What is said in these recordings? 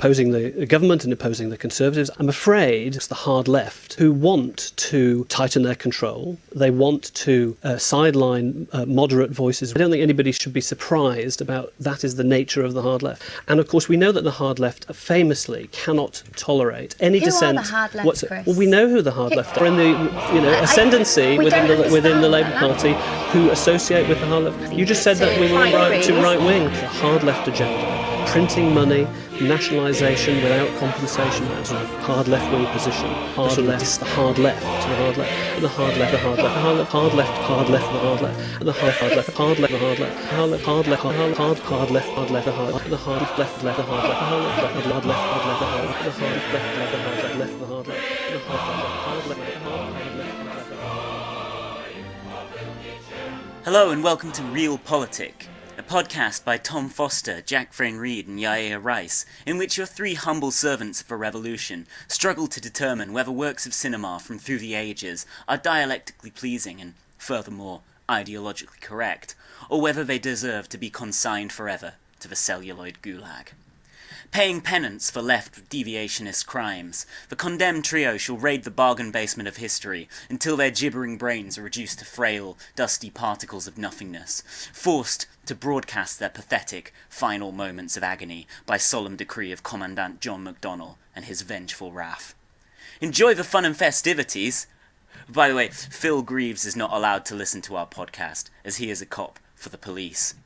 opposing the government and opposing the Conservatives. I'm afraid it's the hard left who want to tighten their control. They want to sideline moderate voices. I don't think anybody should be surprised about that is the nature of the hard left. And of course, we know that the hard left famously cannot tolerate any dissent. Who are the hard left, Chris? Well, we know who the hard left are in the ascendancy within the Labour Party who associate with the hard left. You just said that we were too right wing. The hard left agenda, printing money, nationalisation without compensation. That's a hard left-wing position. Hard left, the hard left, the hard left, and the hard left, the hard left, the hard left, hard left, hard left, the hard left, and the hard left, hard left, the hard left, hard left, hard left, hard left, hard left, the hard left, the hard left, the hard left, hard left, hard left, hard left, the hard left, the hard left, the hard left, the hard left, the hard left, the hard left. Hello and welcome to Real Politik, a podcast by Tom Foster, Jack Frayne-Reid and Yair Rice, in which your three humble servants of a revolution struggle to determine whether works of cinema from through the ages are dialectically pleasing and, furthermore, ideologically correct, or whether they deserve to be consigned forever to the celluloid gulag. Paying penance for left-deviationist crimes, the condemned trio shall raid the bargain basement of history until their gibbering brains are reduced to frail, dusty particles of nothingness, forced to broadcast their pathetic final moments of agony by solemn decree of Commandant John McDonnell and his vengeful wrath. Enjoy the fun and festivities! By the way, Phil Greaves is not allowed to listen to our podcast, as he is a cop for the police.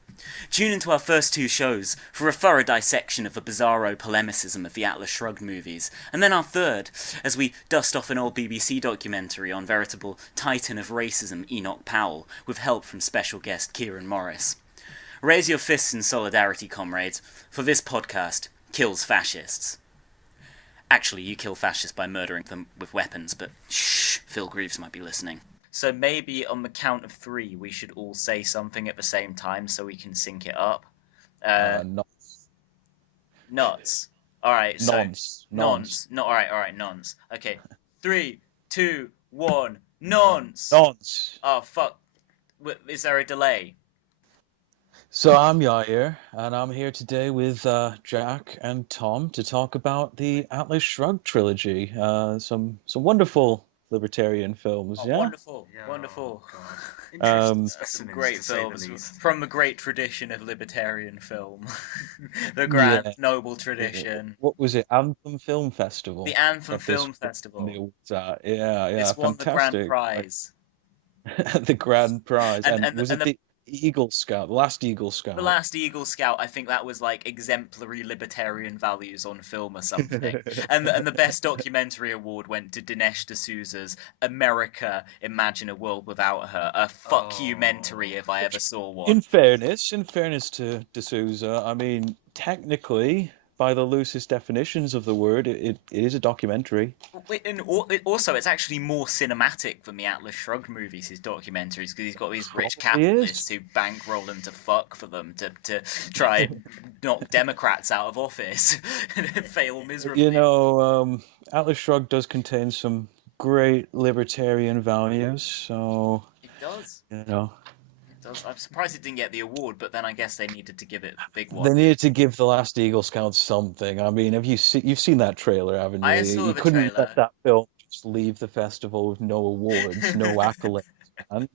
Tune into our first two shows for a thorough dissection of the bizarro polemicism of the Atlas Shrugged movies, and then our third, as we dust off an old BBC documentary on veritable titan of racism Enoch Powell, with help from special guest Kieran Morris. Raise your fists in solidarity, comrades, for this podcast kills fascists. Actually, you kill fascists by murdering them with weapons, but shh, Phil Greaves might be listening. So maybe on the count of three, we should all say something at the same time so we can sync it up. Nuts. Nuts. All right. Nonce. Nonce. No. All right. Nonce. Okay. 3, 2, 1. Nonce. Nonce. Oh fuck. Is there a delay? So I'm Yair, and I'm here today with Jack and Tom to talk about the Atlas Shrugged trilogy. Some wonderful libertarian films, Oh, yeah? Wonderful. Some Great films from the great tradition of libertarian film. The grand, noble tradition. What was it? Anthem Film Festival? The Anthem Film Festival. Yeah, This won the grand fantastic. prize. The grand prize. And Was it the Eagle Scout, the last Eagle Scout? The last Eagle Scout, I think that was like exemplary libertarian values on film or something. and the best documentary award went to Dinesh D'Souza's America, Imagine a World Without Her. A fuck you mentary if I ever saw one. In fairness to D'Souza, I mean, technically, by the loosest definitions of the word, it is a documentary. And also, it's actually more cinematic than the Atlas Shrugged movies, his documentaries, because he's got these rich capitalists who bankroll them to fuck for them to try and knock Democrats out of office and fail miserably. You know, Atlas Shrugged does contain some great libertarian values, so... It does. You know... I'm surprised it didn't get the award, but then I guess they needed to give it a big one. They needed to give the last Eagle Scout something. I mean, you've seen that trailer, haven't you? I saw the couldn't trailer. let that film just leave the festival with no awards, no accolades, man.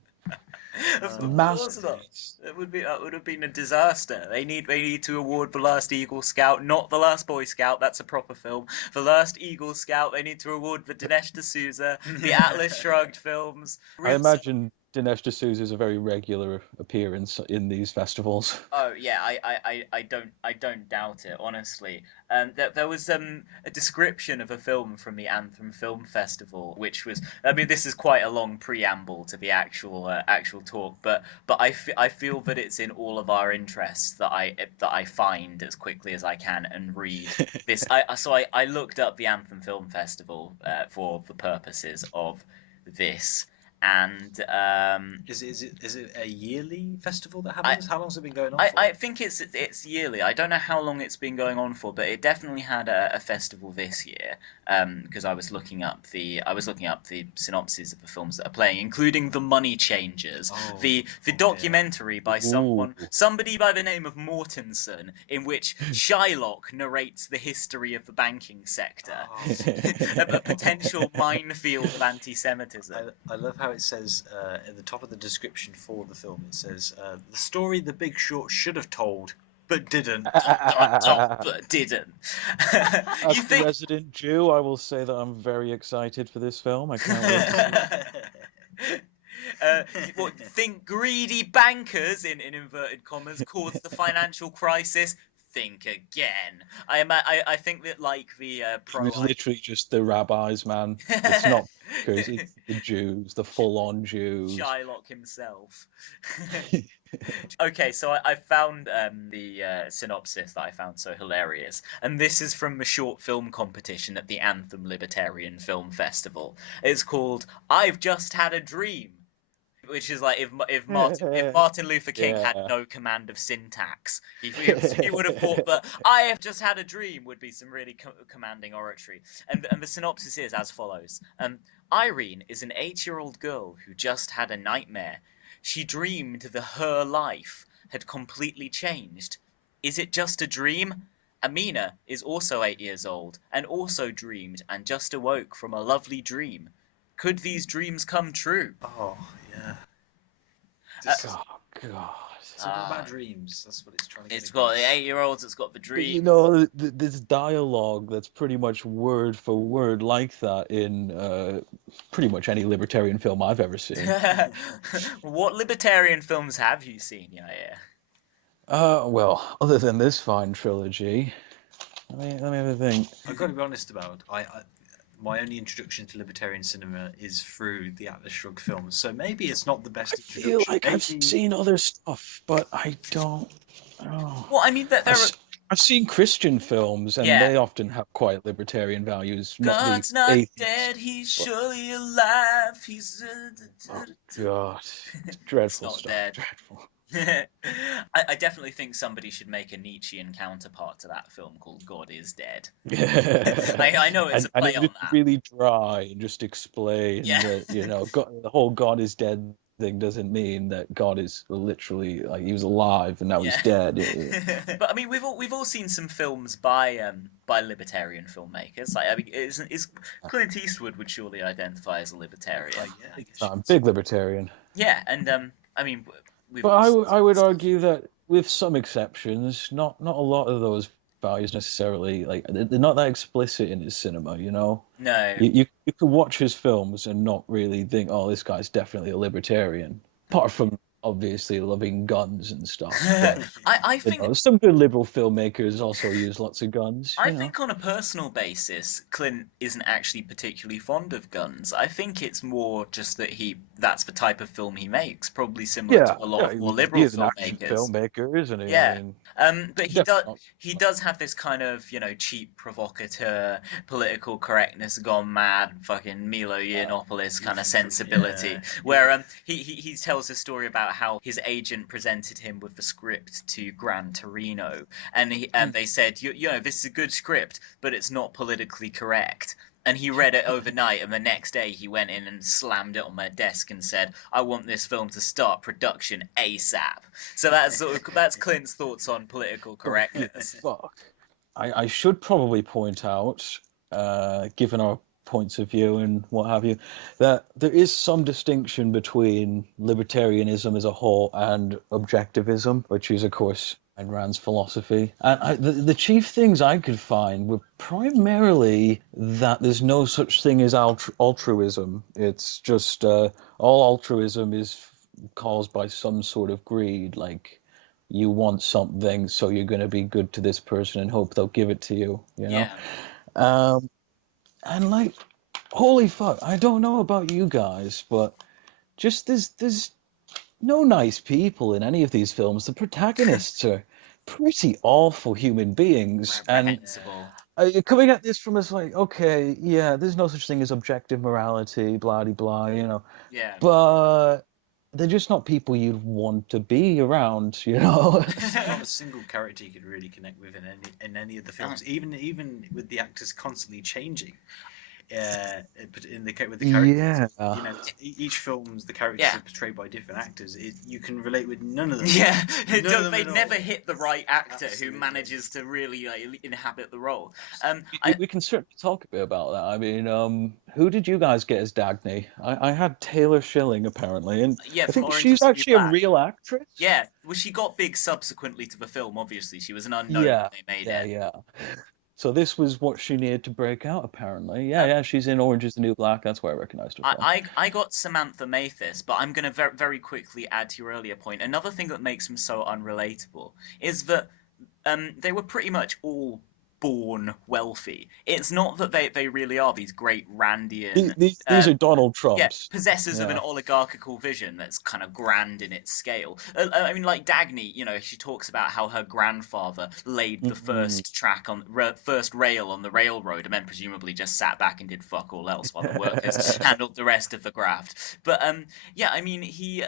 Masterpiece. That would have been a disaster. They need to award the last Eagle Scout, not the last Boy Scout. That's a proper film. The last Eagle Scout. They need to award the Dinesh D'Souza, the Atlas Shrugged films. I imagine Dinesh D'Souza is a very regular appearance in these festivals. Oh yeah, I don't doubt it, honestly. There was a description of a film from the Anthem Film Festival, which was, I mean, this is quite a long preamble to the actual talk, but I feel that it's in all of our interests that I find as quickly as I can and read this. I looked up the Anthem Film Festival for the purposes of this. and Is it a yearly festival that happens? How long's it been going on for? I think it's yearly. I don't know how long it's been going on for, but it definitely had a festival this year. Because I was looking up the synopses of the films that are playing, including The Money Changers, the documentary by somebody by the name of Mortensen, in which Shylock narrates the history of the banking sector, a potential minefield of anti-Semitism. I love how it says at the top of the description for the film. It says the story The Big Short should have told, but didn't. But didn't. As the resident Jew, I will say that I'm very excited for this film. I can't wait. Think greedy bankers, in inverted commas, caused the financial crisis? Think again. I think that, like the It was literally just the rabbis, man. It's not because it's the Jews, the full-on Jews. Shylock himself. Okay, so I found the synopsis that I found so hilarious, and this is from the short film competition at the Anthem Libertarian Film Festival. It's called "I've Just Had a Dream," which is like if Martin Luther King had no command of syntax, he would have thought that "I have just had a dream" would be some really commanding oratory. And the synopsis is as follows: Irene is an 8-year-old girl who just had a nightmare. She dreamed that her life had completely changed. Is it just a dream? Amina is also 8 years old and also dreamed and just awoke from a lovely dream. Could these dreams come true? Oh, yeah. Oh, God. It's all about dreams. That's what it's trying to get. It's got the 8-year-olds, it's got the dreams. You know, this dialogue that's pretty much word for word like that in pretty much any libertarian film I've ever seen. What libertarian films have you seen, Yair? Well, other than this fine trilogy, let me have a think. I've got to be honest about my only introduction to libertarian cinema is through the Atlas Shrugged films, so maybe it's not the best introduction. I feel like I've seen other stuff, but I don't know. Well, I mean, I've seen Christian films, and they often have quite libertarian values. God's not dead, he's surely alive. He's oh, God, it's dreadful not stuff. Dead. Dreadful. I definitely think somebody should make a Nietzschean counterpart to that film called God is Dead. I know it's a play on that. Really dry and just explain that, God, the whole God is dead thing doesn't mean that God is literally like he was alive and now he's dead. But I mean, we've all seen some films by libertarian filmmakers. Like, I mean, is Clint Eastwood would surely identify as a libertarian. I'm a big libertarian. Yeah, and I mean. But I would argue that with some exceptions, not a lot of those values necessarily, like they're not that explicit in his cinema, you know? No. You could watch his films and not really think, oh, this guy's definitely a libertarian. Apart from obviously loving guns and stuff. But, I think some good liberal filmmakers also use lots of guns. I think on a personal basis, Clint isn't actually particularly fond of guns. I think it's more just that that's the type of film he makes, probably similar to a lot of more liberal filmmakers. Filmmaker, isn't he? Yeah. I mean, but he does have this kind of, cheap provocateur, political correctness gone mad, fucking Milo Yiannopoulos kind of sensibility, where he tells a story about how his agent presented him with the script to Gran Torino, and they said, this is a good script, but it's not politically correct. And he read it overnight, and the next day he went in and slammed it on my desk and said, "I want this film to start production ASAP." So that's Clint's thoughts on political correctness. Fuck. I should probably point out, given our points of view and what have you, that there is some distinction between libertarianism as a whole and objectivism, which is, of course, Ayn Rand's philosophy. And the chief things I could find were primarily that there's no such thing as altruism. It's just all altruism is caused by some sort of greed, like you want something, so you're going to be good to this person and hope they'll give it to you, you know? Yeah. And like, holy fuck, I don't know about you guys, but just there's no nice people in any of these films. The protagonists are pretty awful human beings, and coming at this from us like, okay, yeah, there's no such thing as objective morality, blah de blah, Yeah. but they're just not people you'd want to be around, There's not a single character you could really connect with in any of the films, even with the actors constantly changing. With the characters, Yeah. each film's the characters are portrayed by different actors. You can relate with none of them. Yeah, they at never all. hit the right actor Absolutely. who manages to really inhabit the role. We can certainly talk a bit about that. I mean, who did you guys get as Dagny? I had Taylor Schilling apparently, and Yeah, I from think Orange she's is the New actually a Black. real actress. Yeah, well, she got big subsequently to the film. Obviously, she was an unknown Yeah, when they made it. yeah. So this was what she needed to break out, apparently. Yeah, she's in Orange is the New Black. That's where I recognized her from. I got Samantha Mathis, but I'm going to very, very quickly add to your earlier point. Another thing that makes them so unrelatable is that they were pretty much all born wealthy. It's not that they really are these great Randian... These are Donald Trumps. Yeah, possessors of an oligarchical vision that's kind of grand in its scale. I mean, like Dagny, she talks about how her grandfather laid the first first rail on the railroad, and then presumably just sat back and did fuck all else while the workers handled the rest of the graft. But yeah, I mean, she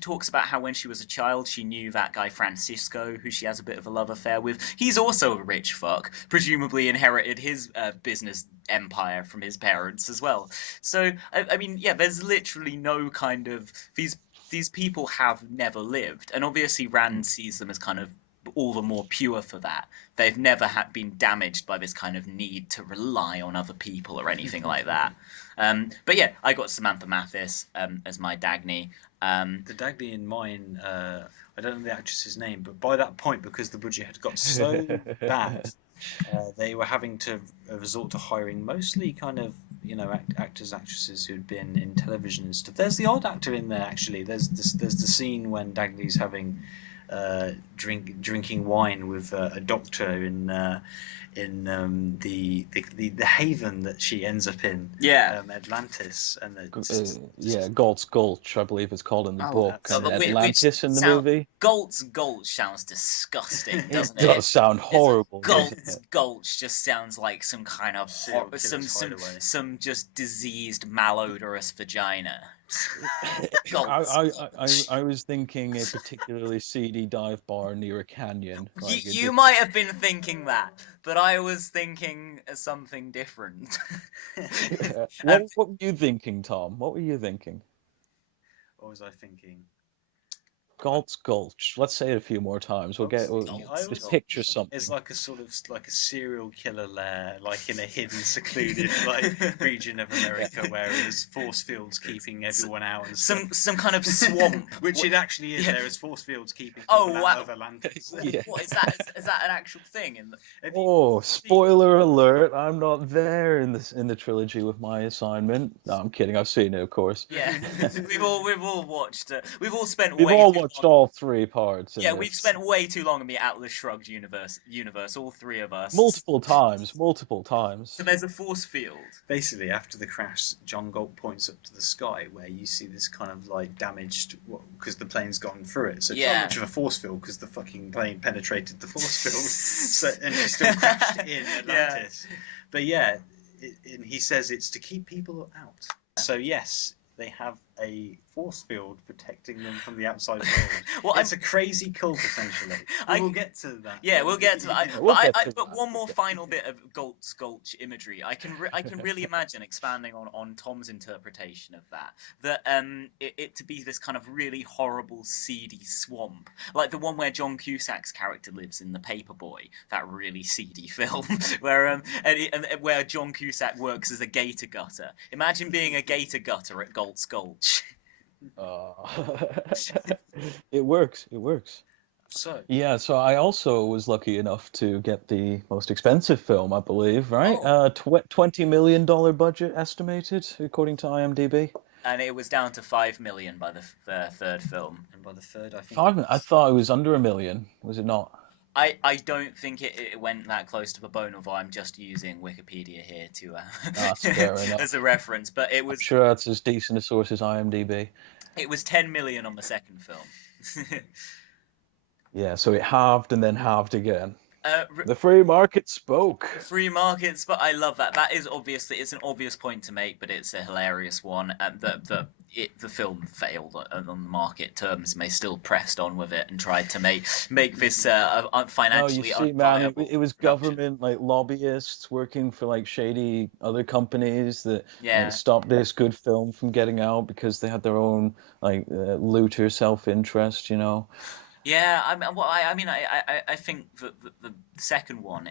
talks about how when she was a child, she knew that guy Francisco, who she has a bit of a love affair with. He's also a rich fuck, presumably inherited his business empire from his parents as well. So I mean, yeah, there's literally no kind of these people have never lived, and obviously Rand sees them as kind of all the more pure for that. They've never been damaged by this kind of need to rely on other people or anything like that. But yeah, I got Samantha Mathis as my Dagny. The Dagny in mine, I don't know the actress's name, but by that point, because the budget had got so bad, they were having to resort to hiring mostly kind of actors, actresses who'd been in television and stuff. There's the odd actor in there actually. There's the scene when Dagny's having drinking wine with a doctor in the haven that she ends up in. Yeah. Atlantis, and Galt's Gulch, I believe it's called in the book, and Atlantis in the movie. Galt's Gulch sounds disgusting, doesn't it? It does sound horrible. Galt's Gulch just sounds like some kind of some just diseased malodorous vagina. I was thinking a particularly seedy dive bar near a canyon. You might have been thinking that, but I was thinking something different. What were you thinking, Tom? What were you thinking? What was I thinking? Galt's Gulch. Let's say it a few more times. We'll just picture something. It's like a sort of like a serial killer lair, like in a hidden, secluded region of America where there's force fields keeping everyone out and stuff. Some kind of swamp, which it actually is. Yeah. There is force fields keeping people out of Atlantis. Yeah. What is that? Is that an actual thing? Spoiler alert! I'm not there in the trilogy with my assignment. No, I'm kidding. I've seen it, of course. Yeah, we've all watched it. We've all spent. Watched all three parts. Yeah, we've spent way too long in the Atlas Shrugged universe, all three of us. Multiple times. So there's a force field. Basically, after the crash, John Galt points up to the sky where you see this kind of like damaged, because the plane's gone through it. So it's not much of a force field because the fucking plane penetrated the force field, and it still crashed in Atlantis. Yeah. But yeah, and he says it's to keep people out. So yes, they have a force field protecting them from the outside world. It's a crazy cult, essentially. We'll get to that. Yeah, we'll get to that. But one more final bit of Galt's Gulch imagery. I can really imagine expanding on Tom's interpretation of that it to be this kind of really horrible, seedy swamp, like the one where John Cusack's character lives in The Paperboy, that really seedy film, where where John Cusack works as a gator gutter. Imagine being a gator gutter at Galt's Gulch. It works. So I also was lucky enough to get the most expensive film, I believe, right? $20 million budget estimated, according to IMDb. And it was down to $5 million by the third film. And by the third, I think. I thought it was under $1 million. Was it not? I don't think it went that close to the bone, although I'm just using Wikipedia here to as a reference. But it was. I'm sure that's as decent a source as IMDb. It was $10 million on the second film. Yeah, so it halved and then halved again. The free market spoke. Free markets, but I love that. That is obviously it's an obvious point to make, but it's a hilarious one. The film failed on the market terms. And they still pressed on with it and tried to make this financially No, you see, man, unviable it was production. government like lobbyists working for like shady other companies that Yeah. stopped this good film from getting out because they had their own like looter self-interest, you know. Yeah, I think that the second one,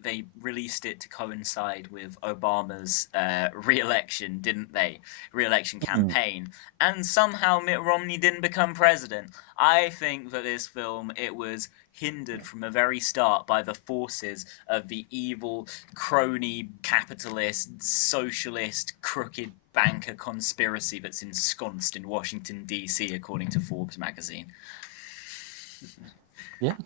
they released it to coincide with Obama's re-election, didn't they? Re-election Mm. campaign, and somehow Mitt Romney didn't become president. I think that this film, it was hindered from the very start by the forces of the evil, crony, capitalist, socialist, crooked banker conspiracy that's ensconced in Washington, D.C., according to Forbes magazine. Yeah.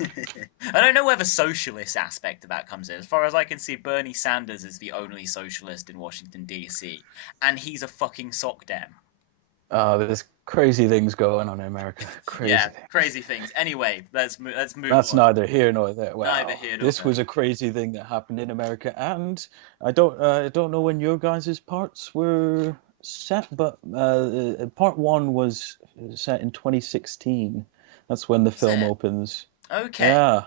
I don't know where the socialist aspect of that comes in. As far as I can see, Bernie Sanders is the only socialist in Washington, D.C., and he's a fucking sock dam. There's crazy things going on in America. Crazy Yeah, things. crazy things. Anyway, let's move That's on. neither here nor there. Neither Well, here nor this there. was a crazy thing that happened in America, and I don't know when your guys' parts were set, but part one was set in 2016. That's when the That's film it. opens. Okay. Yeah.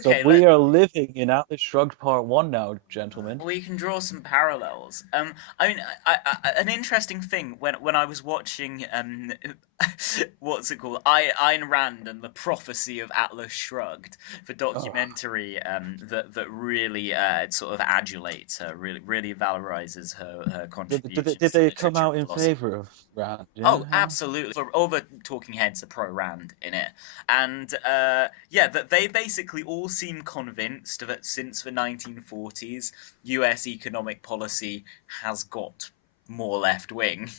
So Okay, we are living in Atlas Shrugged Part One now, gentlemen. we can draw some parallels. I mean, an interesting thing when I was watching what's it called, Ayn Rand and the Prophecy of Atlas Shrugged, the Oh, documentary that really sort of adulates her, really valorizes her did contributions to they come literature out and in philosophy. favor of Rand? Oh, Yeah. absolutely. For all the talking heads are pro Rand in it, and yeah, that they basically all seem convinced that since the 1940s, U.S. economic policy has got more left wing.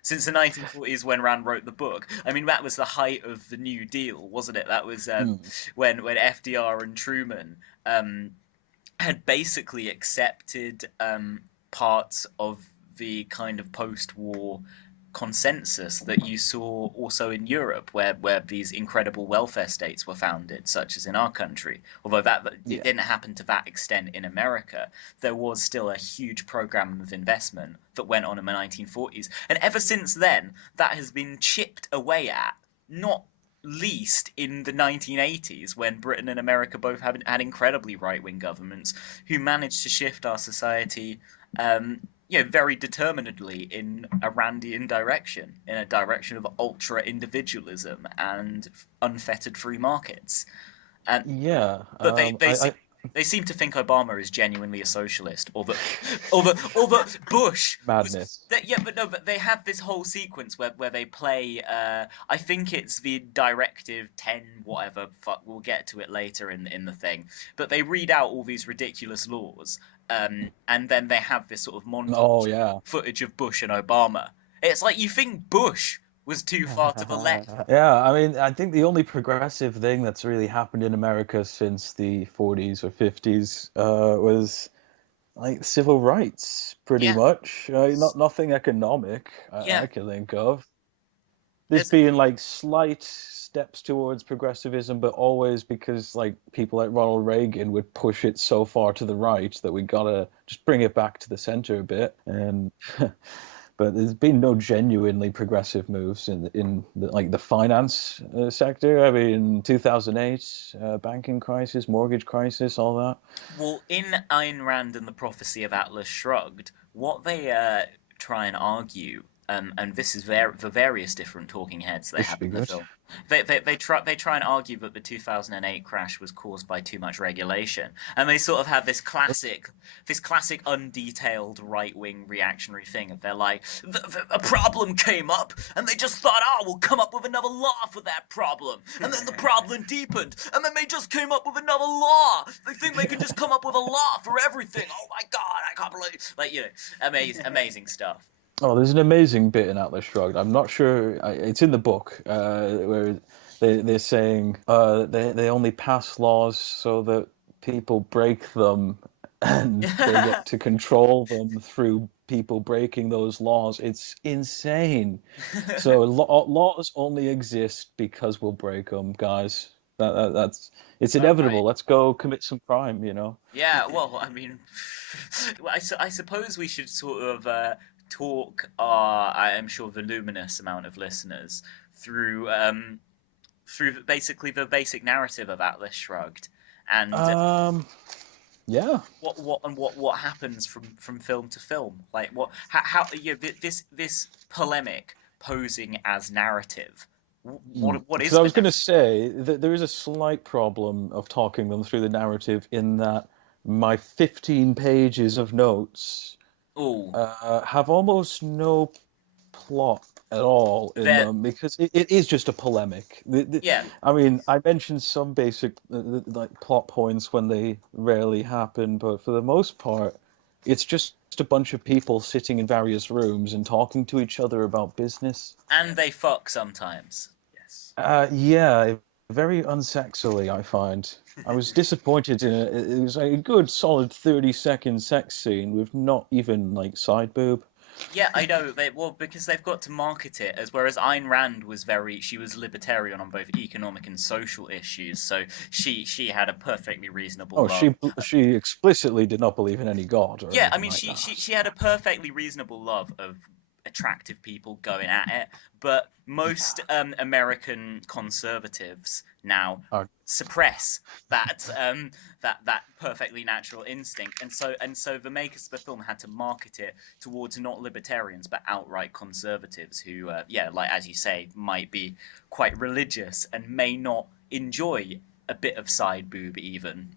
Since the 1940s, when Rand wrote the book, I mean that was the height of the New Deal, wasn't it? That was Hmm. when FDR and Truman had basically accepted parts of the kind of post-war consensus that you saw also in Europe, where these incredible welfare states were founded, such as in our country. Although that it Yeah. didn't happen to that extent in America, there was still a huge program of investment that went on in the 1940s, and ever since then, that has been chipped away at. Not least in the 1980s, when Britain and America both had incredibly right-wing governments who managed to shift our society, very determinedly in a Randian direction, in a direction of ultra-individualism and unfettered free markets. And Yeah. but they seem to think Obama is genuinely a socialist, or that Bush was. Madness. Yeah, but no, but they have this whole sequence where they play. I think it's the Directive 10, whatever. Fuck, we'll get to it later in the thing. But they read out all these ridiculous laws, and then they have this sort of Oh montage yeah. footage of Bush and Obama. It's like you think Bush was too far to the left. Yeah, I mean, I think the only progressive thing that's really happened in America since the 40s or 50s was like civil rights, pretty Yeah, much. Not nothing economic yeah. I can think of. There's There's been like slight steps towards progressivism, but always because like people like Ronald Reagan would push it so far to the right that we gotta just bring it back to the center a bit. And but there's been no genuinely progressive moves in like the finance sector. I mean, 2008 banking crisis, mortgage crisis, all that. Well, in Ayn Rand and the Prophecy of Atlas Shrugged, what they try and argue, and this is the various different talking heads they This should have be in the good. film, they try and argue that the 2008 crash was caused by too much regulation, and they sort of have this classic undetailed right wing reactionary thing of they're like a problem came up, and they just thought, oh, we'll come up with another law for that problem, and then the problem deepened, and then they just came up with another law. They think they can just come up with a law for everything. Oh my god, I can't believe, amazing stuff. Oh, there's an amazing bit in Atlas Shrugged. I'm not sure. It's in the book where they're saying they only pass laws so that people break them, and they get to control them through people breaking those laws. It's insane. So laws only exist because we'll break them, guys. That's it's inevitable. Let's go commit some crime, Yeah, well, I mean, I suppose we should sort of talk our, I am sure, voluminous amount of listeners through basically the basic narrative of Atlas Shrugged, and yeah. what happens from film to film, like how this polemic posing as narrative. What is? Because I was going to say that there is a slight problem of talking them through the narrative in that my 15 pages of notes have almost no plot at all in them, because it is just a polemic. Yeah. I mean, I mentioned some basic like plot points when they rarely happen, but for the most part, it's just a bunch of people sitting in various rooms and talking to each other about business. And they fuck sometimes. Yes. Yeah, very unsexily, I find. I was disappointed in it. It was a good, solid 30-second sex scene with not even, like, side boob. Yeah, I know. Because they've got to market it as, whereas Ayn Rand she was libertarian on both economic and social issues, so she had a perfectly reasonable love. She explicitly did not believe in any god. Yeah, I mean, she had a perfectly reasonable love of attractive people going at it, but most American conservatives now suppress that perfectly natural instinct, and so the makers of the film had to market it towards not libertarians but outright conservatives who, like as you say, might be quite religious and may not enjoy a bit of side boob even.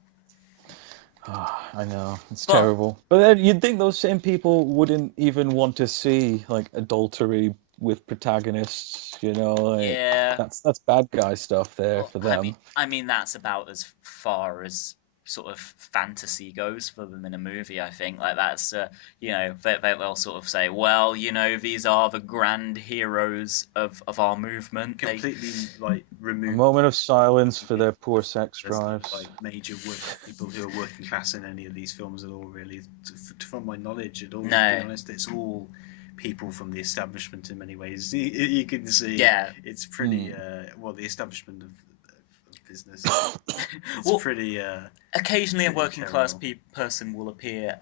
I know, it's terrible. But then you'd think those same people wouldn't even want to see like adultery with protagonists, Yeah. That's bad guy stuff there for them. I mean that's about as far as sort of fantasy goes for them in a movie, I think. Like that's they'll sort of say, well, these are the grand heroes of our movement. Completely like remove a moment of silence for their poor sex drives. Like major people who are working class in any of these films at all, really. From my knowledge at all, to be honest, it's all people from the establishment in many ways. You can see, it's pretty the establishment of business. It's pretty. Occasionally, a working class person will appear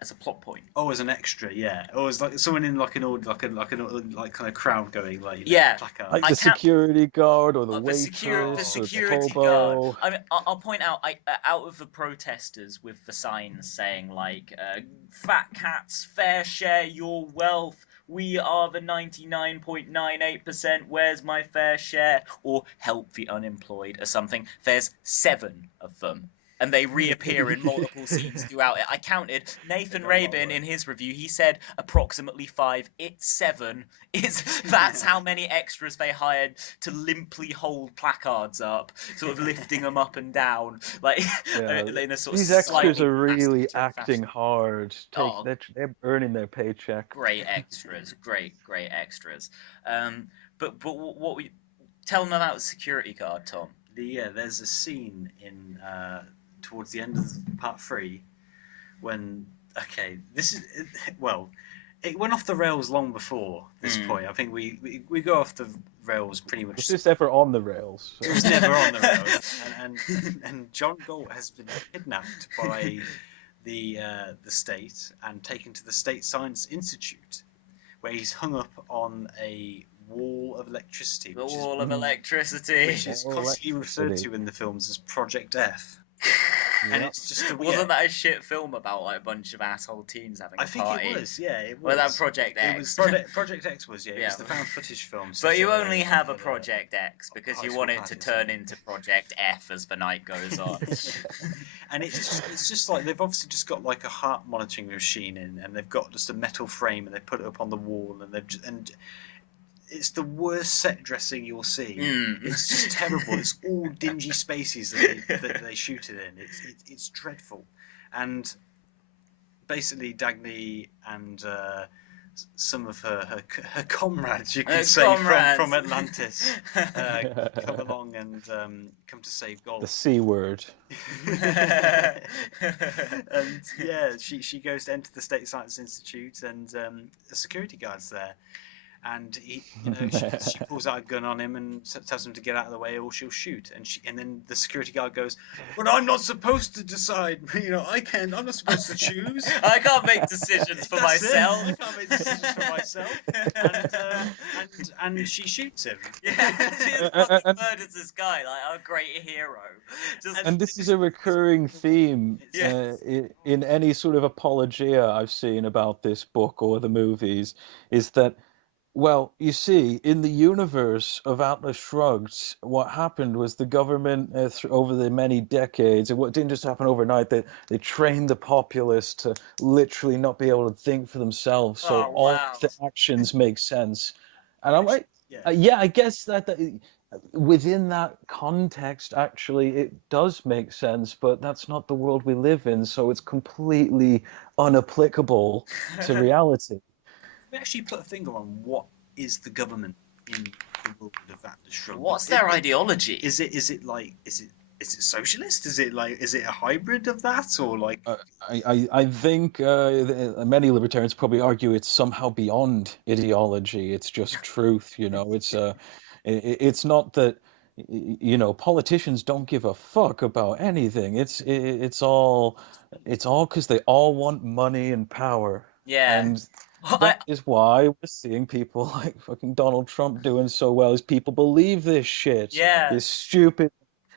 as a plot point. Oh, as an extra, yeah. Or as like someone in like an kind of crowd going like placard. Like the security guard or the waitress, the security or the hobo. guard. I mean, I'll point out, out of the protesters with the signs saying like "Fat cats, fair share your wealth. We are the 99.98%. Where's my fair share?" or "Help the unemployed" or something. There's 7 of them. And they reappear in multiple scenes throughout it. I counted. Nathan Rabin, in his review, he said approximately 5. It's 7. That's how many extras they hired to limply hold placards up, sort of lifting them up and down, like in a sort of these extras are really fashion. acting hard. They're earning their paycheck. Great extras, great extras. But what we tell them about the security guard, Tom? There's a scene in. Towards the end of part 3, when it went off the rails long before this point. I think we go off the rails pretty much. Was this ever on the rails? It was never on the rails, and John Galt has been kidnapped by the state and taken to the State Science Institute, where he's hung up on a wall of electricity. Which is constantly referred to in the films as Project F. And it's just wasn't that a shit film about like a bunch of asshole teens having a party? I think it was, yeah. It was. Well, that Project X. It was Project X was, yeah. It was the found footage film. But you only have a Project X because you want it to turn into Project F as the night goes on. And it's just like they've obviously just got like a heart monitoring machine in, and they've got just a metal frame, and they put it up on the wall, and it's the worst set dressing you'll see. It's just terrible. It's all dingy spaces that they shoot it in. It's dreadful. And basically Dagny and some of her comrades, you could say, from Atlantis, come along and come to save Galt. The C word. And she goes to enter the State Science Institute, and a security guard's there. and she pulls out a gun on him and tells him to get out of the way or she'll shoot. And then the security guard goes, "But I'm not supposed to decide. I'm not supposed to choose. I can't make decisions for myself. I can't make decisions for myself." And she shoots him. Yeah, she fucking murders this guy, like a great hero. And this is a recurring theme in any sort of apologia I've seen about this book or the movies, is that, well, you see, in the universe of Atlas Shrugged, what happened was the government, over the many decades, it didn't just happen overnight, they trained the populace to literally not be able to think for themselves, so all the actions make sense. And I'm like, I guess that within that context, actually, it does make sense, but that's not the world we live in, so it's completely unapplicable to reality. We actually put a finger on what is the government in the world of Atlas Shrugged. What's their ideology? Is it socialist? Is it a hybrid of that, or like? I think many libertarians probably argue it's somehow beyond ideology. It's just truth. It's not that. Politicians don't give a fuck about anything. It's all because they all want money and power. Yeah. And that is why we're seeing people like fucking Donald Trump doing so well, is people believe this shit. Yeah. This stupid,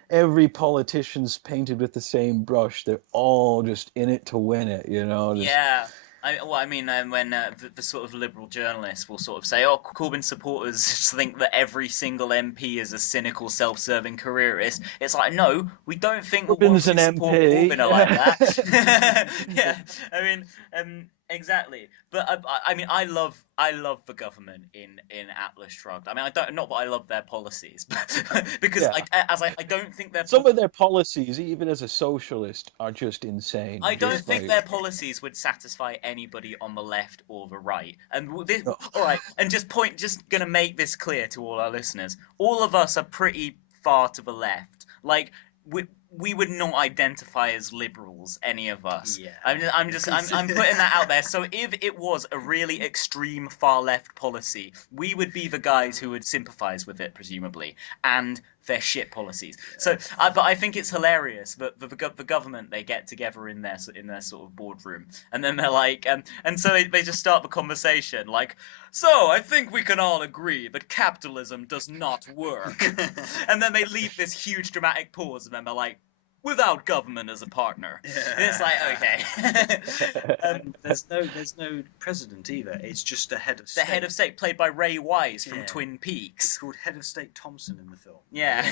every politician's painted with the same brush. They're all just in it to win it, Yeah. When the sort of liberal journalists will sort of say, "Oh, Corbyn supporters just think that every single MP is a cynical, self-serving careerist," it's like, no, we don't think Corbyn's an support MP. Corbyn are like that. Yeah, exactly. But I love the government in Atlas Shrugged. I don't, not that I love their policies, but because I don't think some of their policies, even as a socialist, are just insane. I don't think their policies would satisfy anybody on the left or the right. And all right, and just gonna make this clear to all our listeners. All of us are pretty far to the left. Like we would not identify as liberals, any of us. Yeah. I'm putting that out there. So if it was a really extreme far left policy, we would be the guys who would sympathise with it, presumably, and their shit policies. Yeah. So, but I think it's hilarious that the government, they get together in their sort of boardroom, and then they're like, and so they just start the conversation like, "So I think we can all agree that capitalism does not work," and then they leave this huge dramatic pause, and then they're like, "Without government as a partner." Yeah. And it's like, okay. There's no president either. It's just a head of state. The head of state, played by Ray Wise from Twin Peaks. It's called Head of State Thompson in the film. Yeah.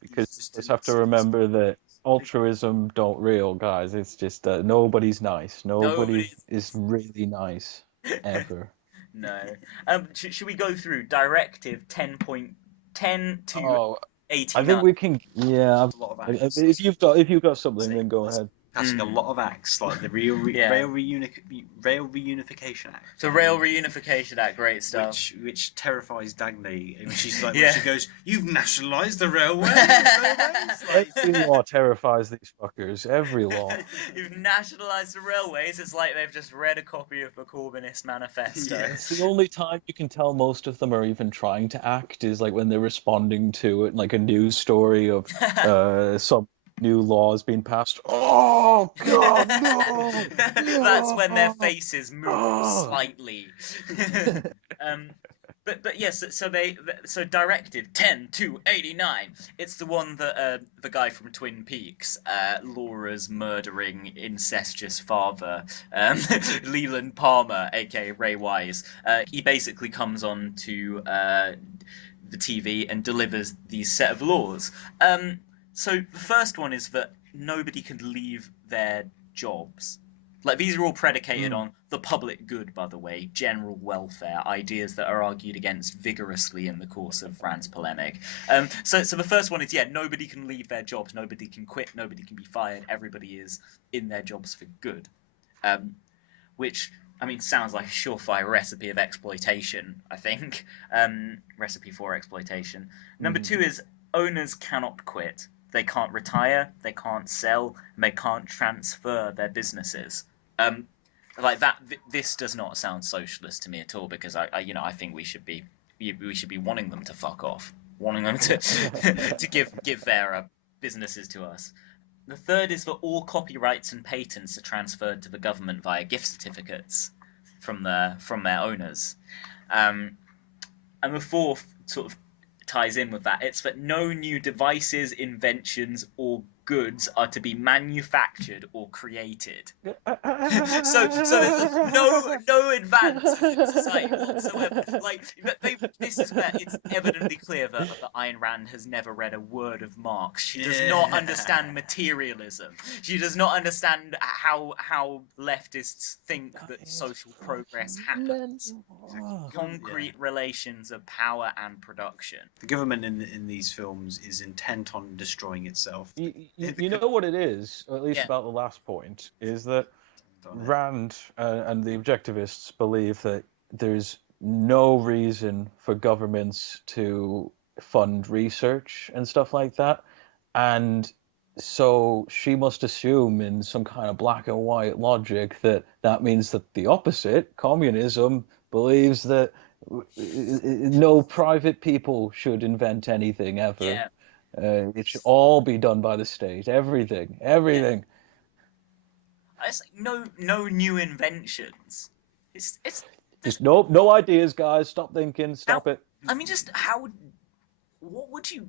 Because you just have to remember that altruism don't real, guys. It's just nobody's nice. Nobody is really nice ever. No. Should we go through Directive 10.10 to 89? I think we can. Yeah. A lot of if you've got something, then go ahead. Passing a lot of acts, like the Rail Reunification Act. The Rail Reunification Act, great stuff. Which terrifies Dagny. She's like, when she goes, "You've nationalised the railway." Every law terrifies these fuckers. Every law. You've nationalised the railways. It's like they've just read a copy of the Corbynist manifesto. Yeah. It's the only time you can tell most of them are even trying to act is like when they're responding to it, like a news story of some new laws being passed. Oh God, no! That's when their faces move slightly. But yes, so Directive 10/289. It's the one that the guy from Twin Peaks, Laura's murdering incestuous father, Leland Palmer, aka Ray Wise. He basically comes on to the TV and delivers these set of laws. So the first one is that nobody can leave their jobs. Like, these are all predicated on the public good, by the way, general welfare, ideas that are argued against vigorously in the course of Fran's polemic. So the first one is, nobody can leave their jobs, nobody can quit, nobody can be fired, everybody is in their jobs for good. Which, sounds like a surefire recipe of exploitation, I think. Recipe for exploitation. Number two is, owners cannot quit. They can't retire, they can't sell, and they can't transfer their businesses. like that. This does not sound socialist to me at all, because I think we should be wanting them to fuck off, wanting them to to give their businesses to us. The third is that all copyrights and patents are transferred to the government via gift certificates from their owners. And the fourth sort of ties in with that. It's that no new devices, inventions, or goods are to be manufactured or created. so there's no advance in society whatsoever. Like this is where it's evidently clear that Ayn Rand has never read a word of Marx. She does not understand materialism. She does not understand how leftists think that social progress happens. Concrete relations of power and production. The government in these films is intent on destroying itself. You know what it is, or at least about the last point, is that Rand and the objectivists believe that there's no reason for governments to fund research and stuff like that, and so she must assume in some kind of black and white logic that means that the opposite, communism, believes that no private people should invent anything ever. Yeah. It should all be done by the state. Everything. I say no new inventions. It's just no ideas, guys. Stop thinking. Stop it. I mean, just what would you?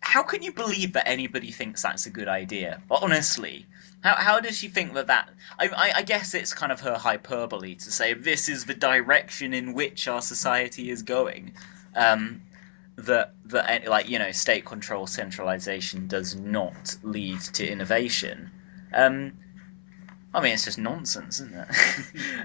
How can you believe that anybody thinks that's a good idea? Honestly, how does she think that? I guess it's kind of her hyperbole to say this is the direction in which our society is going. That like, you know, state control, centralization does not lead to innovation. I mean, it's just nonsense, isn't it?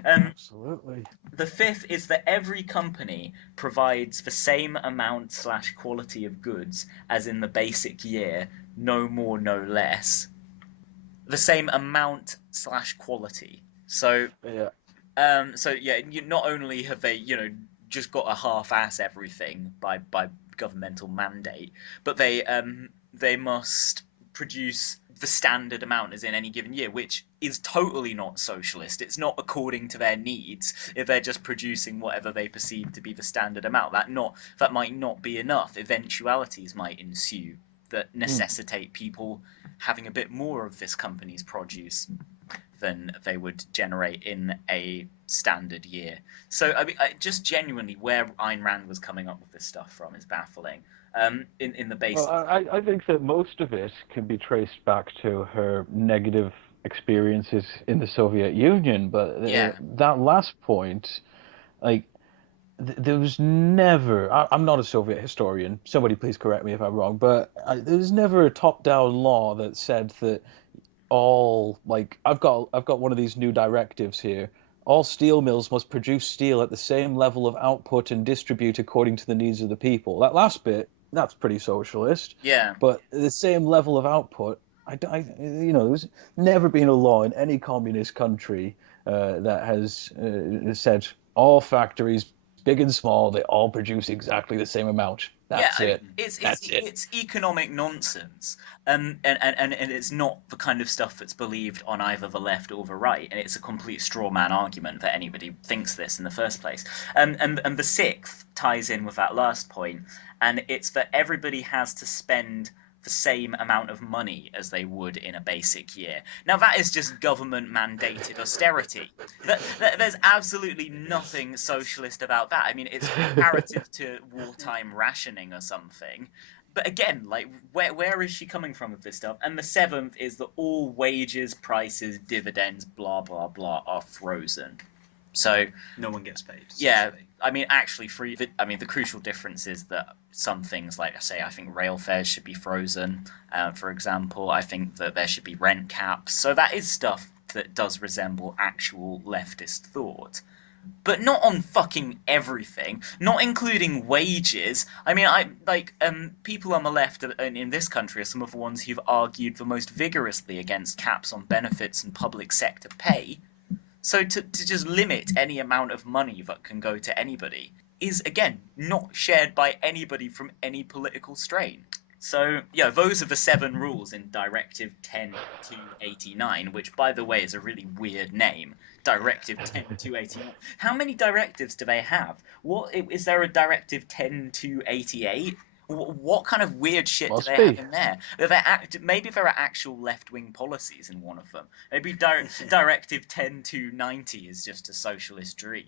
Absolutely. The fifth is that every company provides the same amount / quality of goods as in the basic year, no more, no less. The same amount / quality. So you not only have they, you know, just got to half-ass everything by governmental mandate, but they must produce the standard amount as in any given year, which is totally not socialist. It's not according to their needs. If they're just producing whatever they perceive to be the standard amount, that might not be enough. Eventualities might ensue that necessitate people having a bit more of this company's produce than they would generate in a standard year. So I mean, just genuinely, where Ayn Rand was coming up with this stuff from is baffling. In the basic, well, I think that most of it can be traced back to her negative experiences in the Soviet Union. But that last point, like, there was never. I'm not a Soviet historian. Somebody please correct me if I'm wrong. But there was never a top-down law that said that all, like, I've got one of these new directives here. All steel mills must produce steel at the same level of output and distribute according to the needs of the people. That last bit, that's pretty socialist. Yeah. But the same level of output, there's never been a law in any communist country that has said all factories, big and small, they all produce exactly the same amount. That's it. It's economic nonsense, and it's not the kind of stuff that's believed on either the left or the right, and it's a complete straw man argument that anybody thinks this in the first place. And the sixth ties in with that last point, and it's that everybody has to spend the same amount of money as they would in a basic year. Now that is just government mandated austerity. There's absolutely nothing socialist about that. I mean, it's comparative to wartime rationing or something. But again, like, where is she coming from with this stuff? And the seventh is that all wages, prices, dividends, blah, blah, blah, are frozen. So no one gets paid. Yeah, I mean, actually, the crucial difference is that some things, like I think rail fares should be frozen. For example, I think that there should be rent caps. So that is stuff that does resemble actual leftist thought, but not on fucking everything. Not including wages. I mean, people on the left in this country are some of the ones who've argued the most vigorously against caps on benefits and public sector pay. So to just limit any amount of money that can go to anybody is, again, not shared by anybody from any political strain. So, yeah, those are the 7 rules in Directive 10-289, which, by the way, is a really weird name. Directive 10-289. How many directives do they have? What is there a Directive 10-288? What kind of weird shit do they have in there? Maybe there are actual left-wing policies in one of them. Maybe Directive 10-290 is just a socialist dream.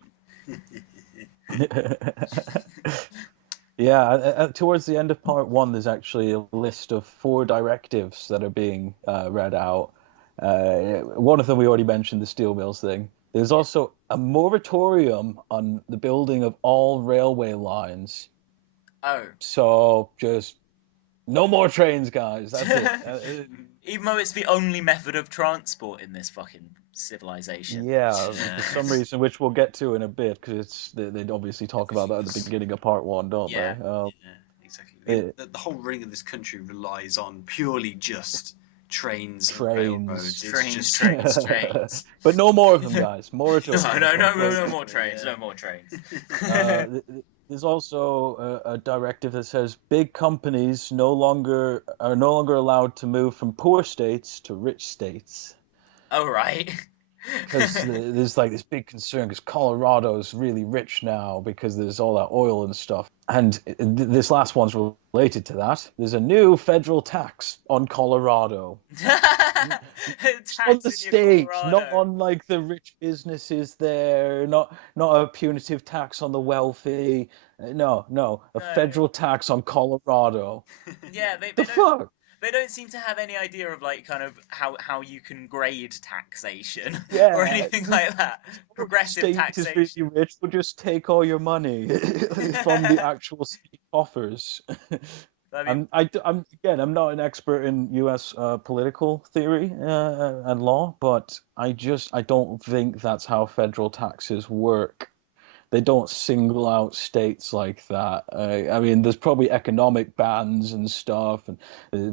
Yeah, towards the end of part 1, there's actually a list of 4 directives that are being read out. One of them we already mentioned, the steel mills thing. There's also a moratorium on the building of all railway lines. Oh. So just no more trains, guys. That's it. Even though it's the only method of transport in this fucking civilization. Yeah, for some reason, which we'll get to in a bit, because they'd obviously talk about that at the beginning of part 1, don't they? Yeah, exactly. The whole running of this country relies on purely just trains and railroads. Trains. But no more of them, guys. Moratorium. No more trains. No more trains. There's also a directive that says big companies are no longer allowed to move from poor states to rich states. Oh, right. Because there's like this big concern because Colorado's really rich now because there's all that oil and stuff. And this last one's related to that. There's a new federal tax on Colorado. On the state, not on like the rich businesses there, not a punitive tax on the wealthy. No, a federal tax on Colorado. Yeah, the fuck? They don't seem to have any idea of like kind of how you can grade taxation or anything like that. Progressive taxation. Is really rich, will just take all your money from the actual state coffers. I mean, I'm not an expert in U.S. Political theory and law, but I don't think that's how federal taxes work. They don't single out states like that. I mean, there's probably economic bans and stuff and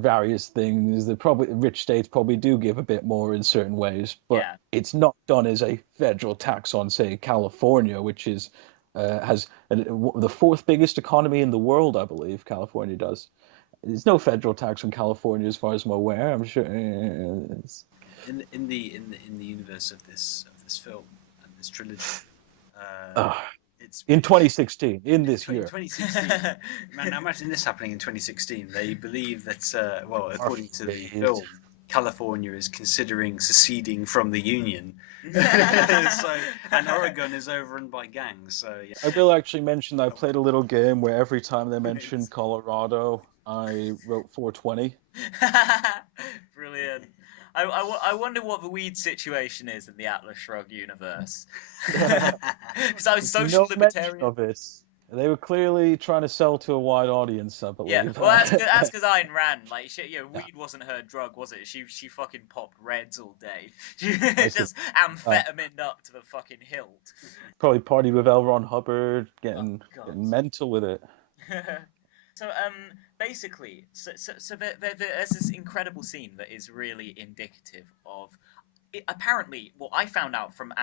various things. Rich states probably do give a bit more in certain ways, but it's not done as a federal tax on, say, California, which has the 4th biggest economy in the world, I believe. California does. There's no federal tax on California, as far as I'm aware. I'm sure. In the universe of this film and this trilogy. It's in 2016, in this year. 2016. Man, now imagine this happening in 2016. They believe that, according to the film, California is considering seceding from the Union. And Oregon is overrun by gangs. So yeah. I will actually mention that I played a little game where every time they mentioned Colorado, I wrote 420. Brilliant. I wonder what the weed situation is in the Atlas Shrugged universe. Because I was social libertarian. Of it. They were clearly trying to sell to a wide audience, I believe. Yeah, well, that's because Ayn Rand, like, weed wasn't her drug, was it? She fucking popped Reds all day. She just amphetamine up to the fucking hilt. Probably partied with L. Ron Hubbard, getting mental with it. So basically, there's this incredible scene that is really indicative of. Apparently, well, I found out from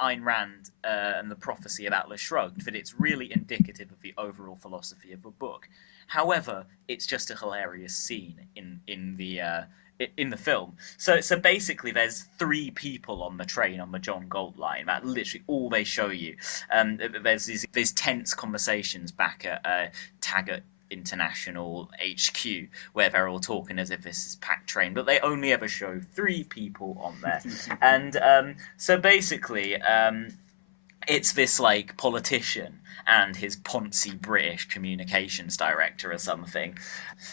Ayn Rand and the Prophecy of Atlas Shrugged that it's really indicative of the overall philosophy of the book. However, it's just a hilarious scene in the film. So basically, there's 3 people on the train on the John Galt line. That's literally all they show you. There's these tense conversations back at Taggart International HQ where they're all talking as if this is packed train, but they only ever show 3 people on there. And so basically it's this like politician and his poncy British communications director or something.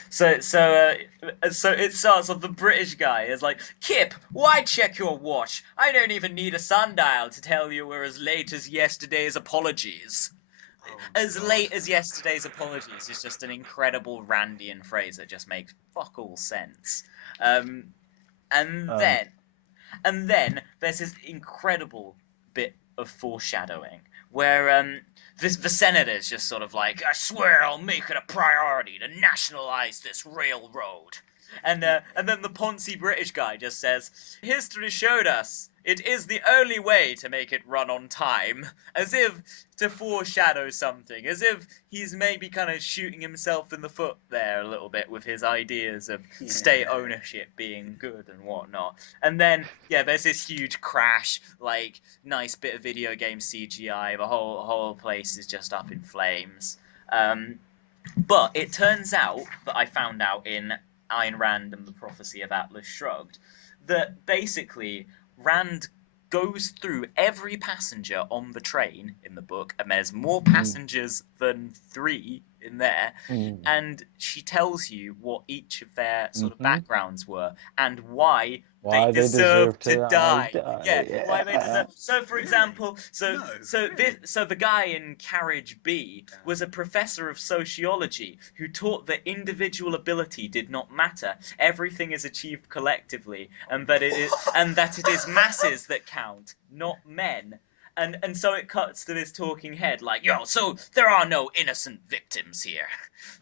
So it starts off, the British guy is like, Kip, why check your watch? I don't even need a sundial to tell you we're as late as yesterday's apologies. As late as yesterday's apologies is just an incredible Randian phrase that just makes fuck all sense. And then there's this incredible bit of foreshadowing where the senator's just sort of like, I swear I'll make it a priority to nationalize this railroad. And then the poncy British guy just says, "History showed us it is the only way to make it run on time," as if to foreshadow something, as if he's maybe kind of shooting himself in the foot there a little bit with his ideas of state ownership being good and whatnot. And then, yeah, there's this huge crash, like, nice bit of video game CGI, the whole place is just up in flames. But it turns out, that I found out in Ayn Rand and the Prophecy of Atlas Shrugged, that basically Rand goes through every passenger on the train in the book, and there's more passengers than 3 in there, and she tells you what each of their sort of backgrounds were and why they deserve to die. Yeah, why they deserve. So, for example, so the guy in carriage B was a professor of sociology who taught that individual ability did not matter. Everything is achieved collectively, and that it is masses that count, not men. And so it cuts to this talking head like, "Yo, so there are no innocent victims here."